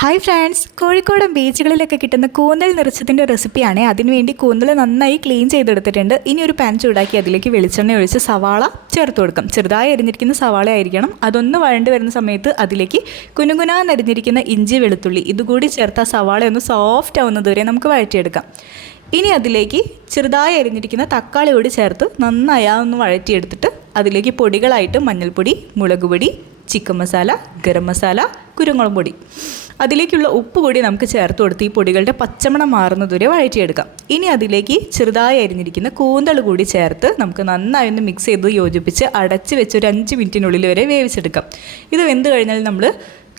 Hi friends കോഴിക്കോടൻ ബീച്ചുകളിലൊക്കെ കിട്ടുന്ന കൂന്തൽ നിറച്ചതിന്റെ റെസിപ്പിയാണ് അതിനുവേണ്ടി കൂന്തൽ നന്നായി ക്ലീൻ ചെയ്തെടുത്തിട്ടുണ്ട്. ഇനി ഒരു പാൻ ചൂടാക്കി അതിലേക്ക് വെളിച്ചെണ്ണ ഒഴിച്ച് സവാള ചേർത്ത് കൊടുക്കും. ചെറുതായി അരിഞ്ഞിരിക്കുന്ന സവാള ആയിരിക്കണം. അതൊന്ന് വഴണ്ട് വരുന്ന സമയത്ത് അതിലേക്ക് കുനുകുനാന്നരിഞ്ഞിരിക്കുന്ന ഇഞ്ചി വെളുത്തുള്ളി ഇതുകൂടി ചേർത്ത് സവാള ഒന്ന് സോഫ്റ്റ് ആവുന്നതുവരെ നമുക്ക് വഴറ്റിയെടുക്കാം. ഇനി അതിലേക്ക് ചെറുതായി അരിഞ്ഞിരിക്കുന്ന തക്കാളി കൂടി ചേർത്ത് നന്നായി ഒന്ന് വഴറ്റിയെടുത്തിട്ട് അതിലേക്ക് പൊടികളായിട്ട് മഞ്ഞൾപ്പൊടി മുളക് പൊടി ചിക്കൻ മസാല ഗരം മസാല കുരുമുളക് പൊടി. അതിലേക്കുള്ള ഉപ്പ് കൂടി നമുക്ക് ചേർത്ത് കൊടുത്ത് ഈ പൊടികളുടെ പച്ചമണം മാറുന്നതുവരെ വഴറ്റിയെടുക്കാം. ഇനി അതിലേക്ക് ചെറുതായി അരിഞ്ഞിരിക്കുന്ന കൂന്തൾ കൂടി ചേർത്ത് നമുക്ക് നന്നായി ഒന്ന് മിക്സ് ചെയ്ത് യോജിപ്പിച്ച് അടച്ച് വെച്ച് ഒരു അഞ്ച് മിനിറ്റിനുള്ളിൽ വരെ വേവിച്ചെടുക്കാം. ഇത് വെന്ത് കഴിഞ്ഞാൽ നമ്മൾ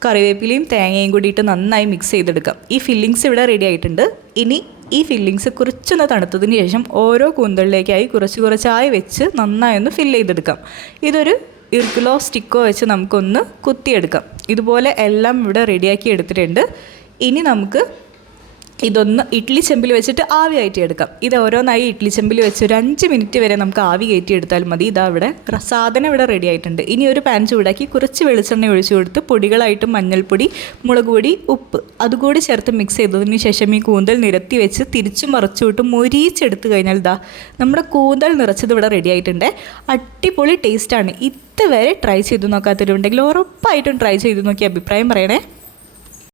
കറിവേപ്പിലയും തേങ്ങയും കൂടിയിട്ട് നന്നായി മിക്സ് ചെയ്തെടുക്കാം. ഈ ഫില്ലിങ്സ് ഇവിടെ റെഡി ആയിട്ടുണ്ട്. ഇനി ഈ ഫില്ലിങ്സ് കുറച്ചൊന്ന് തണുത്തതിന് ശേഷം ഓരോ കൂന്തളിലേക്കായി കുറച്ച് കുറച്ചായി വെച്ച് നന്നായി ഒന്ന് ഫില്ല് ചെയ്തെടുക്കാം. ഇതൊരു ഇർക്കിലോ സ്റ്റിക്കോ വെച്ച് നമുക്കൊന്ന് കുത്തിയെടുക്കാം. ഇതുപോലെ എല്ലാം ഇവിടെ റെഡിയാക്കി എടുത്തിട്ടുണ്ട്. ഇനി നമുക്ക് ഇതൊന്ന് ഇഡ്ഡലി ചെമ്പിൽ വെച്ചിട്ട് ആവി കയറ്റി എടുക്കാം ഇത് ഓരോന്നായി ഇഡ്ഡലി ചെമ്പിൽ വെച്ച് ഒരു അഞ്ച് മിനിറ്റ് വരെ നമുക്ക് ആവി കയറ്റി എടുത്താൽ മതി. ഇതാ ഇവിടെ സാധനം ഇവിടെ റെഡി ആയിട്ടുണ്ട്. ഇനി ഒരു പാൻ ചൂടാക്കി കുറച്ച് വെളിച്ചെണ്ണ ഒഴിച്ചു കൊടുത്ത് പൊടികളായിട്ട് മഞ്ഞൾപ്പൊടി മുളക് പൊടി ഉപ്പ് അതുകൂടി ചേർത്ത് മിക്സ് ചെയ്തതിന് ശേഷം ഈ കൂന്തൽ നിരത്തി വെച്ച് തിരിച്ചു മറിച്ചു വിട്ട് മൊരിച്ചെടുത്ത് കഴിഞ്ഞാൽ ഇതാ നമ്മുടെ കൂന്തൽ നിറച്ചത് ഇവിടെ റെഡി ആയിട്ടുണ്ട്. അടിപൊളി ടേസ്റ്റാണ് ഇതുവരെ ട്രൈ ചെയ്ത് നോക്കാത്തവരുണ്ടെങ്കിൽ ഉറപ്പായിട്ടും ട്രൈ ചെയ്ത് നോക്കി അഭിപ്രായം പറയണേ.